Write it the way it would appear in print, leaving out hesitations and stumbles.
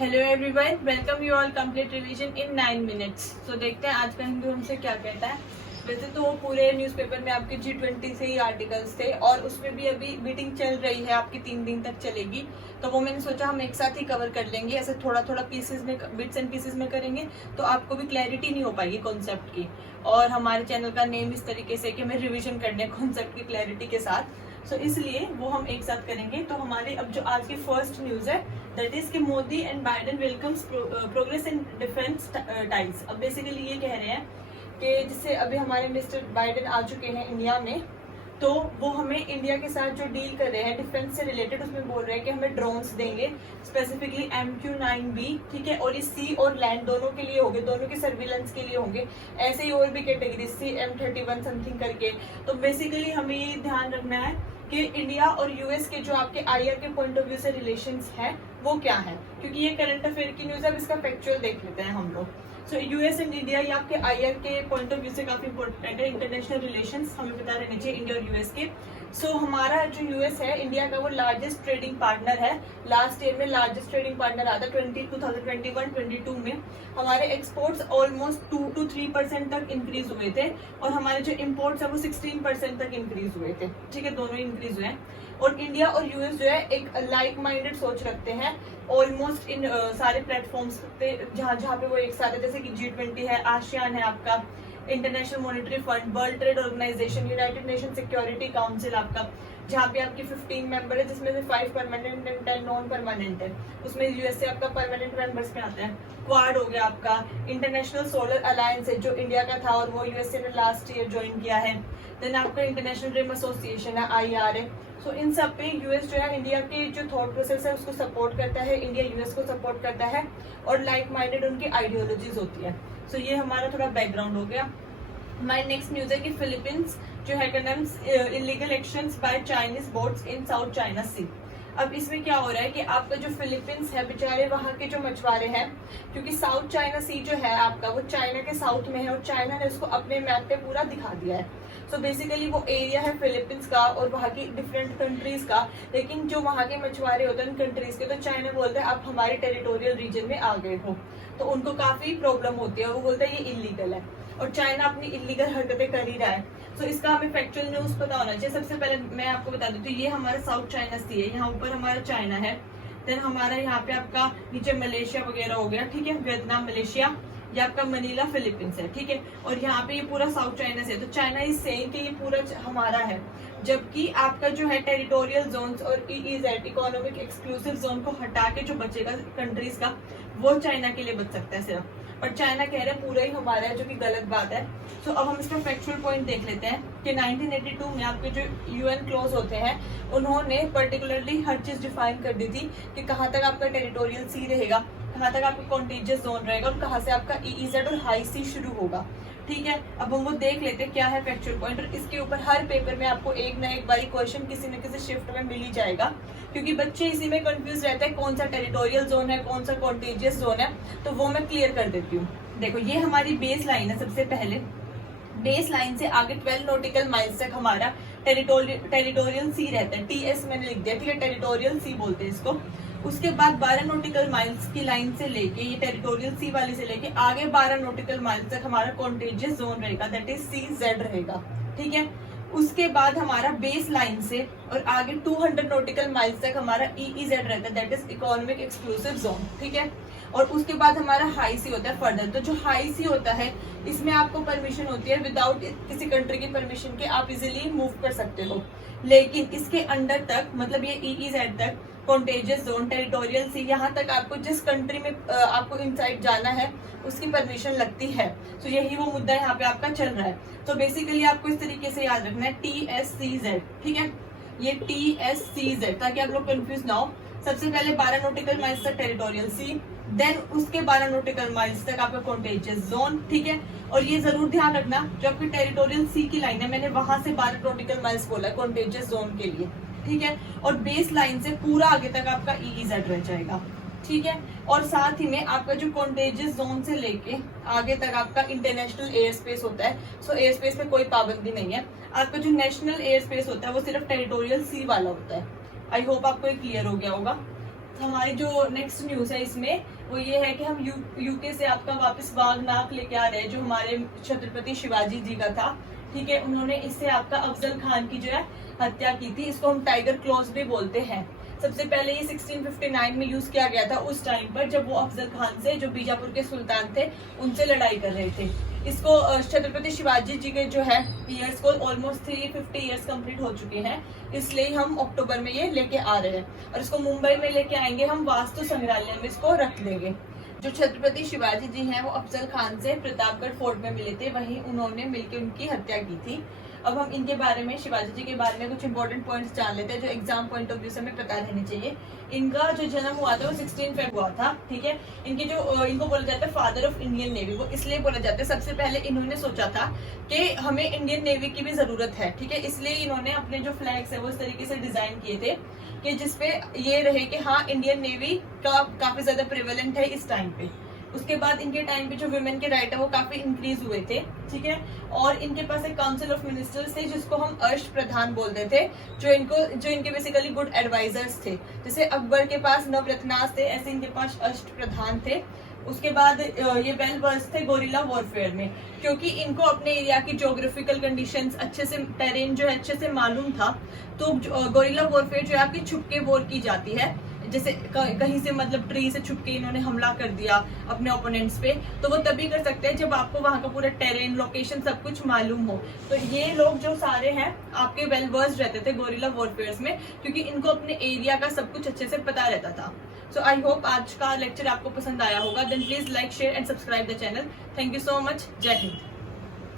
Hello everyone, welcome you all complete revision in 9 minutes. तो देखते हैं आज का हिंदू हमसे क्या कहता है। वैसे तो वो पूरे न्यूज़पेपर में आपके G20 से ही आर्टिकल्स थे और उसमें भी अभी मीटिंग चल रही है, आपकी 3 दिन तक चलेगी। तो वो मैंने सोचा हम एक साथ ही कवर कर लेंगे, ऐसे थोड़ा थोड़ा पीसेस में, बिट्स एंड पीसेस में करेंगे तो आपको भी क्लैरिटी नहीं हो पाएगी कॉन्सेप्ट की। और हमारे चैनल का नेम इस तरीके से कि हमें रिविजन करने कॉन्सेप्ट की क्लैरिटी के साथ, सो इसलिए वो हम एक साथ करेंगे। तो हमारे अब जो आज की फर्स्ट न्यूज है दैट इज कि Modi and Biden welcomes progress in defence tiles. अब बेसिकली ये कह रहे हैं कि जिससे अभी हमारे मिस्टर बाइडेन आ चुके हैं इंडिया में, तो वो हमें इंडिया के साथ जो डील कर रहे हैं डिफेंस से रिलेटेड, उसमें बोल रहे हैं कि हमें ड्रोन्स देंगे, स्पेसिफिकली MQ-9B, ठीक है। और ये सी और लैंड दोनों के लिए होंगे, दोनों के सर्विलेंस के लिए होंगे। ऐसे ही और भी कैटेगरी CM-31 समथिंग करके। तो बेसिकली हमें ये ध्यान रखना है कि इंडिया और यूएस के जो आपके IR के पॉइंट ऑफ व्यू से रिलेशंस हैं वो क्या है, क्योंकि ये करंट अफेयर की न्यूज है। अब इसका फैक्चुअल देख लेते हैं हम लोग। सो यूएस एंड इंडिया ये आपके IR के पॉइंट ऑफ व्यू से काफी इंपॉर्टेंट है। इंटरनेशनल रिलेशंस हमें पता रहने चाहिए इंडिया और यूएस के। सो हमारा जो यूएस है इंडिया का वो लार्जेस्ट ट्रेडिंग पार्टनर है। लास्ट ईयर में लार्जेस्ट ट्रेडिंग पार्टनर आता 2021-22 में हमारे एक्सपोर्ट्स ऑलमोस्ट 2 to 3% तक इंक्रीज हुए थे और हमारे जो इम्पोर्ट्स है वो 16% तक इंक्रीज हुए थे, ठीक है। दोनों इंक्रीज हुए हैं और इंडिया और यूएस जो है एक लाइक माइंडेड सोच रखते हैं ऑलमोस्ट इन सारे प्लेटफॉर्म्स पे, जहाँ पे वो एक साथ है, जैसे कि G20 है, आसियान है आपका, International Monetary Fund, World Trade Organization, United Nation Security Council आपका, जहाँ पे आपकी 15 मेंबर है, जिसमें से 5 परमानेंट एंड 10 नॉन परमानेंट है। उसमें यूएस से आपका परमानेंट मेंबर्स में आता है। क्वाड हो गया आपका, इंटरनेशनल सोलर अलायंस है जो इंडिया का था और वो यूएसए ने लास्ट ईयर ज्वाइन किया है। देन आपका इंटरनेशनल रिम एसोसिएशन है, IRA। सो इन सब पे यूएस जो है इंडिया के जो थॉट प्रोसेस है उसको सपोर्ट करता है, इंडिया यूएस को सपोर्ट करता है और लाइक माइंडेड उनकी आइडियोलॉजीज होती है। सो ये हमारा थोड़ा बैकग्राउंड हो गया। हमारी नेक्स्ट न्यूज है कि फिलीपींस जो है condemns illegal actions by Chinese boats in South China Sea. अब इसमें क्या हो रहा है कि आपका जो फिलीपींस है, बेचारे वहाँ के जो मछुआरे हैं, क्योंकि साउथ चाइना सी जो है आपका वो चाइना के साउथ में है और चाइना ने उसको अपने मैप पे पूरा दिखा दिया है। सो बेसिकली वो एरिया है फिलीपींस का और वहाँ की डिफरेंट कंट्रीज का। लेकिन जो वहाँ के मछुआरे होते हैं उन कंट्रीज के, तो चाइना बोलते हैं आप हमारे टेरिटोरियल रीजन में आ गए हो, तो उनको काफी प्रॉब्लम होती है। वो बोलता है ये इलीगल है और चाइना अपनी इलीगल हरकतें कर ही रहा है। तो इसका हमें फैक्चुअल न्यूज पता होना चाहिए। सबसे पहले मैं आपको बता दूं तो ये हमारा साउथ चाइना सी है, यहाँ ऊपर हमारा चाइना है, देन हमारा यहाँ पे आपका नीचे मलेशिया वगैरह हो गया, ठीक है, वियतनाम, मलेशिया, ये आपका मनीला फिलीपींस है, ठीक है। और यहाँ पे ये पूरा साउथ चाइना से है। तो चाइना इज सेइंग कि ये पूरा हमारा है, जबकि आपका जो है टेरिटोरियल जोन्स और EEZ इकोनॉमिक एक्सक्लूसिव जोन को हटा के जो बचेगा कंट्रीज का, वो चाइना के लिए बच सकता है सिर्फ। पर चाइना कह रहा है पूरा ही हमारा है, जो कि गलत बात है। तो अब हम इसका फैक्चुअल पॉइंट देख लेते हैं कि 1982 में आपके जो UN क्लोज होते हैं उन्होंने पर्टिकुलरली हर चीज डिफाइन कर दी थी कि कहाँ तक आपका टेरिटोरियल सी रहेगा, कहाँ तक आपका कॉन्टेजियस जोन रहेगा और कहाँ से आपका EEZ और हाई सी शुरू होगा, ठीक है। अब हम वो देख लेते हैं क्या है फैक्चुअल पॉइंट। और इसके ऊपर हर पेपर में आपको एक ना एक बारी क्वेश्चन किसी न किसी शिफ्ट में मिल ही जाएगा, क्योंकि बच्चे इसी में कंफ्यूज रहते हैं कौन सा टेरिटोरियल जोन है, कौन सा कॉन्टेजियस जोन है। तो वो मैं क्लियर कर देती हूँ। देखो ये हमारी बेस लाइन है। सबसे पहले बेस लाइन से आगे 12 नॉटिकल माइल्स तक हमारा टेरिटोरियल सी रहता है। TS मैंने लिख दिया, ठीक है, टेरिटोरियल सी बोलते हैं इसको। उसके बाद 12 नॉटिकल माइल्स की लाइन से लेके, ये टेरिटोरियल सी वाली से लेके आगे 12 नॉटिकल माइल्स तक हमारा कॉन्टेजियस जोन रहेगा, दैट इज CZ रहेगा, ठीक है। उसके बाद हमारा बेस लाइन से और आगे 200 नॉटिकल माइल्स तक हमारा EEZ रहता है, that is economic exclusive zone, ठीक है। और उसके बाद हमारा हाई सी होता है फर्दर। तो जो हाई सी होता है इसमें आपको परमिशन होती है, विदाउट किसी कंट्री की परमिशन के आप इजीली मूव कर सकते हो। लेकिन इसके अंडर तक, मतलब ये EEZ तक, कॉन्टेजियस जोन, टेरिटोरियल सी, यहाँ तक आपको जिस कंट्री में आपको इनसाइड जाना है उसकी परमिशन लगती है। तो यही वो मुद्दा यहाँ पे आपका चल रहा है। तो बेसिकली आपको इस तरीके से याद रखना है TSCZ, ठीक है, ये TSCZ, ताकि आप लोग कंफ्यूज ना हो। सबसे पहले 12 नॉटिकल माइल्स तक टेरिटोरियल सी, देन उसके 12 नॉटिकल माइल्स तक आपका कॉन्टेजियस जोन, ठीक है। और ये जरूर ध्यान रखना जो आपकी टेरिटोरियल सी की लाइन है, मैंने वहां से 12 नॉटिकल माइल्स बोला कॉन्टेजियस जोन के लिए, ठीक है। और बेस लाइन से पूरा आगे तक आपका EEZ रह जाएगा, ठीक है। और साथ ही में आपका जो कॉन्टेजियस जोन से लेके आगे तक आपका इंटरनेशनल एयर स्पेस होता है। सो एयर स्पेस में कोई पाबंदी नहीं है। आपका जो नेशनल एयर स्पेस होता है वो सिर्फ टेरिटोरियल सी वाला होता है। आई होप आपको ये क्लियर हो गया होगा। हमारी जो नेक्स्ट न्यूज है इसमें वो ये है कि हम यूके से आपका वापस वाघनाग लेके आ रहे हैं, जो हमारे छत्रपति शिवाजी जी का था। ठीक है, उन्होंने इससे आपका अफजल खान की जो है हत्या की थी। इसको हम टाइगर क्लॉज भी बोलते हैं। सबसे पहले ये 1659 में यूज किया गया था, उस टाइम पर जब वो अफजल खान से, जो बीजापुर के सुल्तान थे, उनसे लड़ाई कर रहे थे। इसको छत्रपति शिवाजी जी के जो है ईयर्स को ऑलमोस्ट 350 ईयर्स कंप्लीट हो चुके हैं, इसलिए हम अक्टूबर में ये लेके आ रहे हैं और इसको मुंबई में लेके आएंगे। हम वास्तु संग्रहालय में इसको रख देंगे। जो छत्रपति शिवाजी जी हैं वो अफजल खान से प्रतापगढ़ फोर्ट में मिले थे, वहीं उन्होंने मिलकर उनकी हत्या की थी। अब हम इनके बारे में, शिवाजी जी के बारे में कुछ इंपॉर्टेंट पॉइंट्स जान लेते हैं जो एग्जाम पॉइंट ऑफ व्यू से हमें पता रहनी चाहिए। इनका जो जन्म हुआ था वो 16 फेब हुआ था। ठीक है, इनको बोला जाता है फादर ऑफ इंडियन नेवी। वो इसलिए बोला जाता है, सबसे पहले इन्होंने सोचा था कि हमें इंडियन नेवी की भी जरूरत है। ठीक है, इसलिए इन्होंने अपने जो फ्लैग्स है वो इस तरीके से डिजाइन किए थे कि जिसपे ये रहे कि हाँ, इंडियन नेवी का काफी ज्यादा प्रिवेलेंट है इस टाइम पे। उसके बाद इनके टाइम पे जो वुमेन के राइट है वो काफी इंक्रीज हुए थे। ठीक है, और इनके पास एक काउंसिल ऑफ मिनिस्टर्स थे जिसको हम अष्ट प्रधान बोलते थे, जो इनके बेसिकली गुड एडवाइजर्स थे। जैसे अकबर के पास नवरत्नास थे, ऐसे इनके पास अष्ट प्रधान थे। उसके बाद ये वेल वर्स थे गोरिल्ला वॉरफेयर में, क्योंकि इनको अपने एरिया की ज्योग्राफिकल कंडीशंस अच्छे से, टेरेन जो है अच्छे से मालूम था। तो गोरिल्ला वॉरफेयर जो है आपकी छुपके वॉर की जाती है, जैसे कहीं से मतलब ट्री से छुपके इन्होंने हमला कर दिया अपने ओपोनेंट्स पे, तो वो तभी कर सकते हैं जब आपको वहां का पूरा टेरेन, लोकेशन सब कुछ मालूम हो। तो ये लोग जो सारे हैं आपके वेल वर्स्ड रहते थे गोरिल्ला वॉरफेयर्स में, क्योंकि इनको अपने एरिया का सब कुछ अच्छे से पता रहता था। सो आई होप आज का लेक्चर आपको पसंद आया होगा। Then please like, share and subscribe the channel. Thank you so much. Jai Hind.